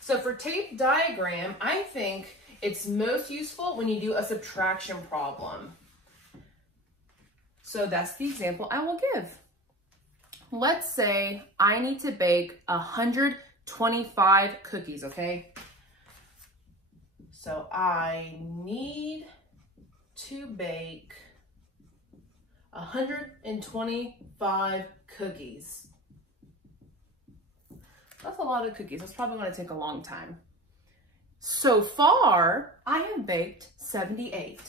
So for tape diagram, I think it's most useful when you do a subtraction problem. So that's the example I will give. Let's say I need to bake 125 cookies, okay? So I need to bake 125 cookies. That's a lot of cookies. That's probably going to take a long time. So far, I have baked 78.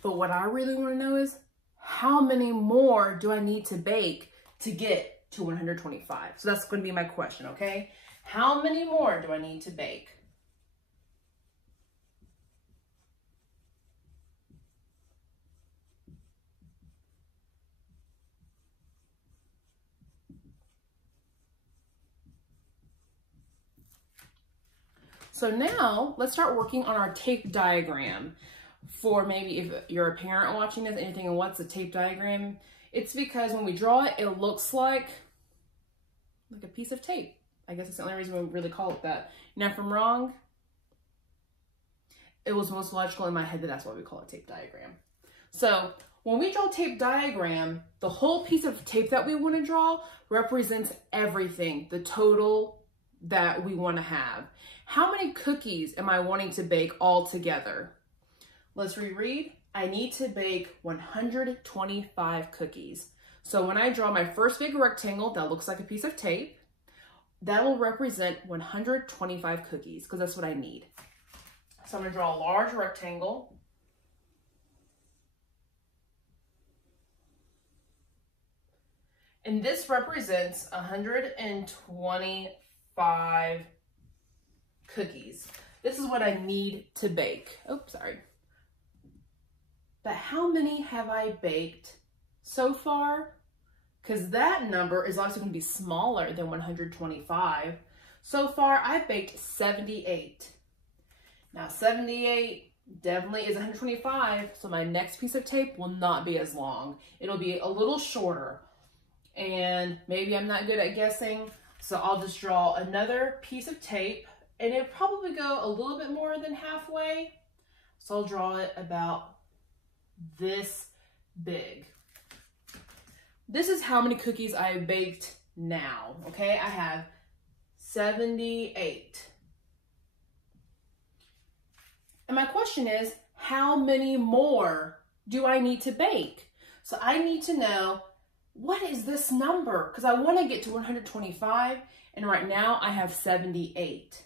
But what I really want to know is, how many more do I need to bake to get to 125? So that's going to be my question, okay? How many more do I need to bake? So now let's start working on our tape diagram. For maybe if you're a parent watching this and you're thinking, what's a tape diagram? It's because when we draw it, it looks like a piece of tape. I guess that's the only reason we really call it that. Now, if I'm wrong, it was most logical in my head that that's why we call it tape diagram. So when we draw a tape diagram, the whole piece of tape that we want to draw represents everything, the total that we want to have. How many cookies am I wanting to bake all together? Let's reread. I need to bake 125 cookies. So when I draw my first big rectangle that looks like a piece of tape, that will represent 125 cookies because that's what I need. So I'm going to draw a large rectangle. And this represents 125 cookies. This is what I need to bake. Oops, sorry. But how many have I baked so far? Because that number is obviously going to be smaller than 125. So far, I've baked 78. Now, 78 definitely is 125, so my next piece of tape will not be as long. It'll be a little shorter. And maybe I'm not good at guessing, so I'll just draw another piece of tape, and it'll probably go a little bit more than halfway. So I'll draw it about this big. This is how many cookies I have baked now, okay? I have 78. And my question is, how many more do I need to bake? So I need to know, what is this number? Because I want to get to 125, and right now I have 78.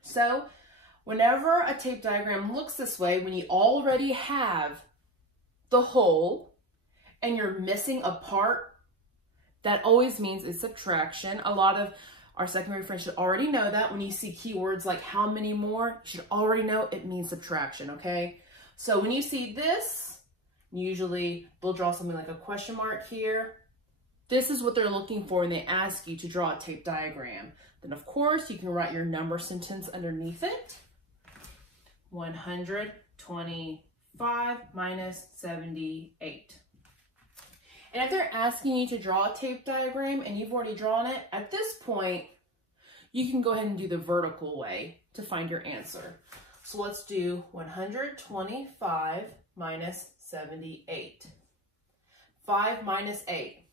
So whenever a tape diagram looks this way, when you already have the whole and you're missing a part, that always means it's subtraction. A lot of our secondary friends should already know that. When you see keywords like how many more, you should already know it means subtraction, okay? So when you see this, usually they'll draw something like a question mark here. This is what they're looking for when they ask you to draw a tape diagram. Then of course you can write your number sentence underneath it. 125 minus 78. And if they're asking you to draw a tape diagram and you've already drawn it, at this point, you can go ahead and do the vertical way to find your answer. So let's do 125 minus 78. 5 minus 8.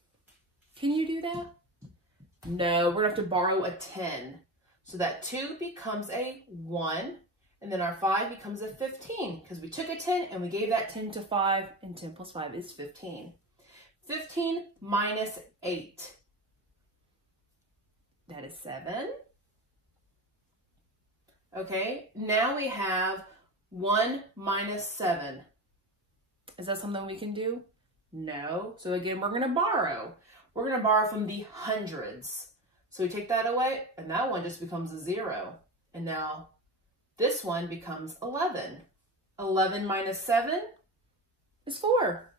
Can you do that? No, we're gonna have to borrow a 10. So that 2 becomes a 1, and then our 5 becomes a 15, because we took a 10 and we gave that 10 to 5, and 10 plus 5 is 15. 15 minus 8. That is 7. Okay, now we have 1 minus 7. Is that something we can do? No. So again, we're going to borrow. We're going to borrow from the hundreds. So we take that away, and that one just becomes a 0. And now this one becomes 11. 11 minus 7 is 4.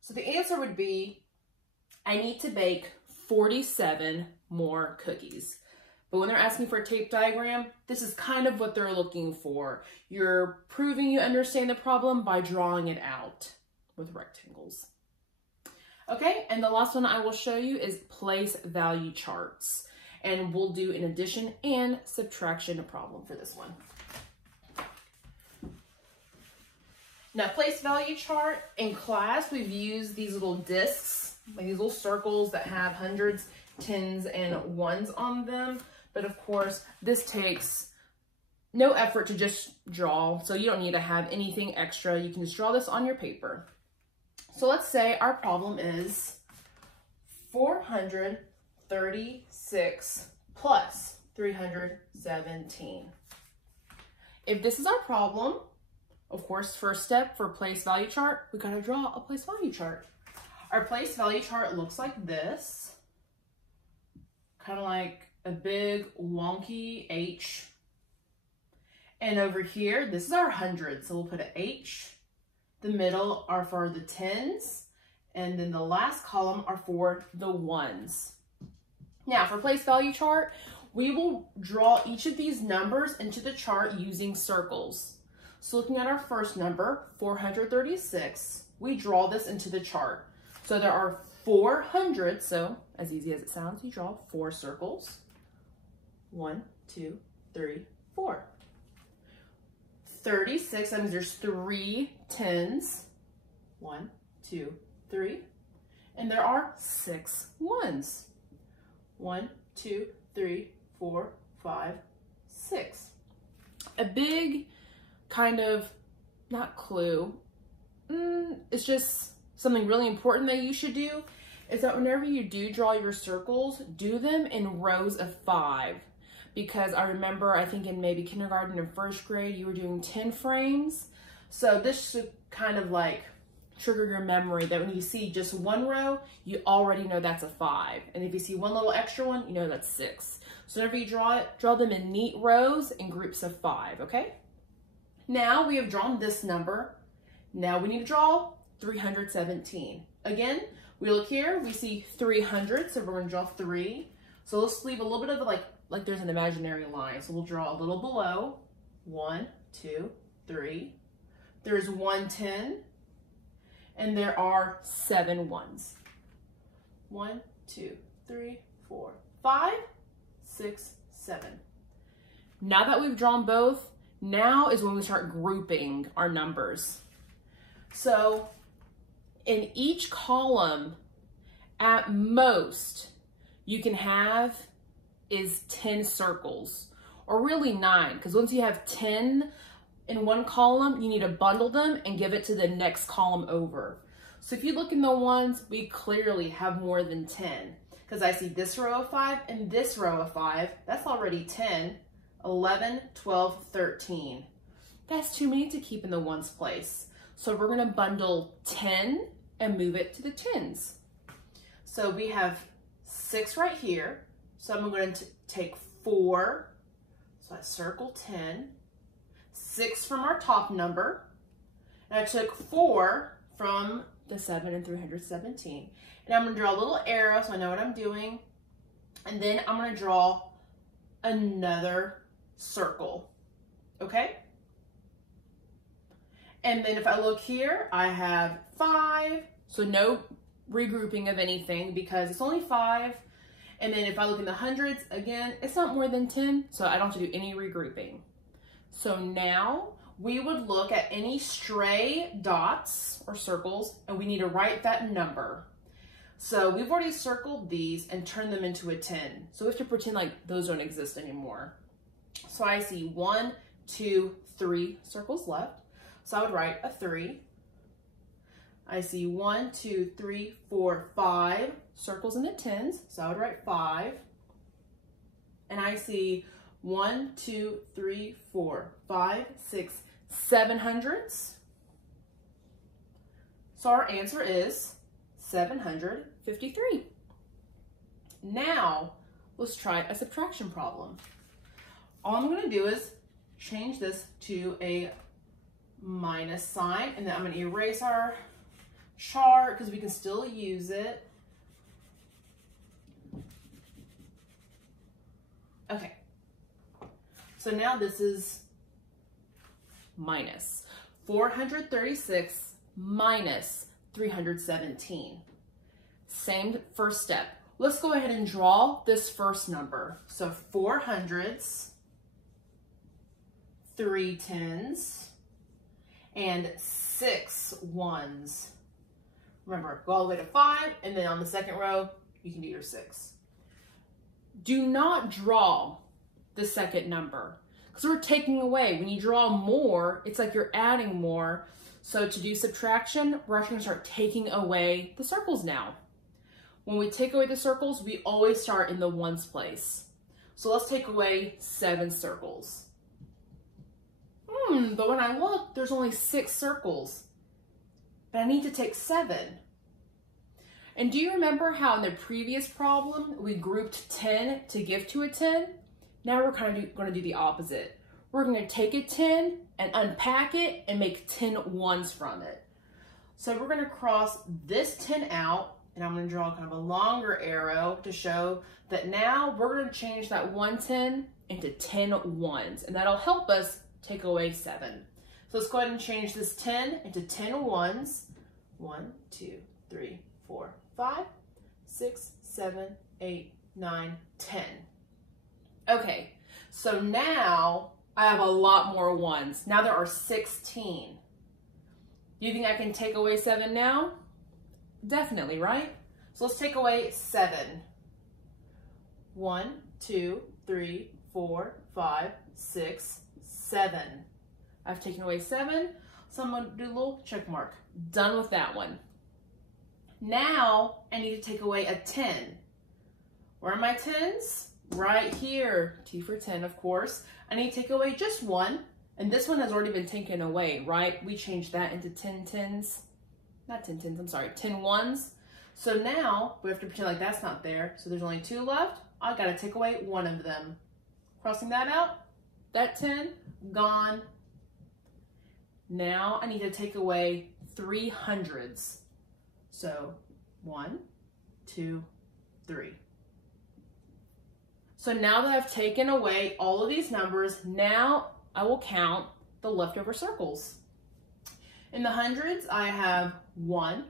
So the answer would be, I need to bake 47 more cookies. But when they're asking for a tape diagram, this is kind of what they're looking for. You're proving you understand the problem by drawing it out with rectangles. Okay, and the last one I will show you is place value charts. And we'll do an addition and subtraction problem for this one. Now, place value chart, in class, we've used these little discs, like these little circles that have hundreds, tens, and ones on them. But of course, this takes no effort to just draw, so you don't need to have anything extra. You can just draw this on your paper. So let's say our problem is 436 plus 317. If this is our problem, of course, first step for place value chart, we gotta draw a place value chart. Our place value chart looks like this, kind of like a big wonky H. And over here, this is our hundreds, so we'll put an H. The middle are for the tens, and then the last column are for the ones. Now, for place value chart, we will draw each of these numbers into the chart using circles. So looking at our first number, 436, we draw this into the chart. So there are 400, so as easy as it sounds, you draw 4 circles. 1, 2, 3, 4. 36, that means there's 3 tens. 1, 2, 3. And there are 6 ones. 1, 2, 3, 4, 5, 6. A big kind of, not clue, it's just something really important that you should do, is that whenever you do draw your circles, do them in rows of 5. Because I remember, I think in maybe kindergarten or first grade, you were doing 10 frames. So this should kind of like trigger your memory that when you see just one row, you already know that's a 5. And if you see one little extra one, you know that's 6. So whenever you draw it, draw them in neat rows in groups of 5, okay? Now we have drawn this number. Now we need to draw 317. Again, we look here, we see 300, so we're gonna draw 3. So let's leave a little bit of like there's an imaginary line. So we'll draw a little below. 1, 2, 3. There's 110, and there are 7 ones. 1, 2, 3, 4, 5, 6, 7. Now that we've drawn both, now is when we start grouping our numbers. So in each column, at most, you can have is 10 circles, or really 9, because once you have 10 in one column, you need to bundle them and give it to the next column over. So if you look in the ones, we clearly have more than 10, because I see this row of 5 and this row of 5. That's already 10, 11, 12, 13. That's too many to keep in the ones place. So we're gonna bundle 10 and move it to the tens. So we have 6 right here. So I'm going to take 4, so I circle 10, 6 from our top number, and I took 4 from the 7 and 317. And I'm going to draw a little arrow so I know what I'm doing, and then I'm going to draw another circle, okay? And then if I look here, I have 5, so no regrouping of anything because it's only 5. And then if I look in the hundreds, again, it's not more than 10, so I don't have to do any regrouping. So now we would look at any stray dots or circles, and we need to write that number. So we've already circled these and turned them into a 10. So we have to pretend like those don't exist anymore. So I see 1, 2, 3 circles left. So I would write a 3. I see 1, 2, 3, 4, 5 circles in the tens, so I would write 5. And I see 1, 2, 3, 4, 5, 6, 7 hundreds. So our answer is 753. Now, let's try a subtraction problem. All I'm going to do is change this to a minus sign, and then I'm going to erase our chart because we can still use it. Okay. So now this is minus 436 minus 317. Same first step. Let's go ahead and draw this first number. So 4 hundreds, 3 tens, and 6 ones. Remember, go all the way to 5, and then on the second row, you can do your 6. Do not draw the second number, because we're taking away. When you draw more, it's like you're adding more. So to do subtraction, we're actually gonna start taking away the circles now. When we take away the circles, we always start in the ones place. So let's take away 7 circles. But when I look, there's only 6 circles, but I need to take 7. And do you remember how in the previous problem, we grouped 10 to give to a 10? Now we're kind of going to do the opposite. We're going to take a 10 and unpack it and make 10 ones from it. So we're going to cross this 10 out, and I'm going to draw kind of a longer arrow to show that now we're going to change that 1 10 into 10 ones, and that'll help us take away 7. So let's go ahead and change this 10 into 10 ones. 1, 2, 3, 4, 5, 6, 7, 8, 9, 10. Okay, so now I have a lot more ones. Now there are 16. Do you think I can take away 7 now? Definitely, right? So let's take away 7. 1, 2, 3, 4, 5, 6, 7. I've taken away 7, so I'm going to do a little check mark. Done with that one. Now I need to take away a 10. Where are my 10s? Right here. T for 10, of course. I need to take away just 1, and this one has already been taken away, right? We changed that into 10 tens. Not 10 tens, I'm sorry, 10 ones. So now we have to pretend like that's not there. So there's only 2 left. I got to take away 1 of them. Crossing that out, that 10, gone. Now I need to take away 3 hundreds. So 1, 2, 3. So now that I've taken away all of these numbers, now I will count the leftover circles. In the hundreds, I have 1.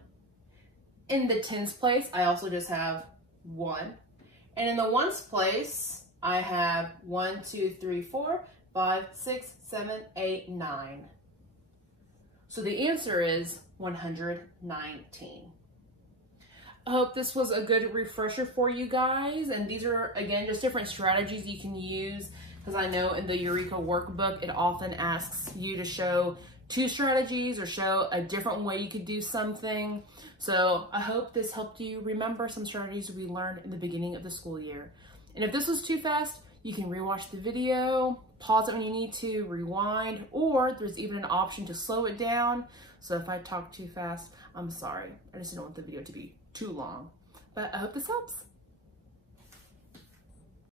In the tens place, I also just have 1. And in the ones place, I have 1, 2, 3, 4, 5, 6, 7, 8, 9. So the answer is 119. I hope this was a good refresher for you guys. And these are, again, just different strategies you can use, because I know in the Eureka workbook, it often asks you to show 2 strategies or show a different way you could do something. So I hope this helped you remember some strategies we learned in the beginning of the school year. And if this was too fast, you can rewatch the video, pause it when you need to, rewind, or there's even an option to slow it down. So if I talk too fast, I'm sorry. I just don't want the video to be too long. But I hope this helps.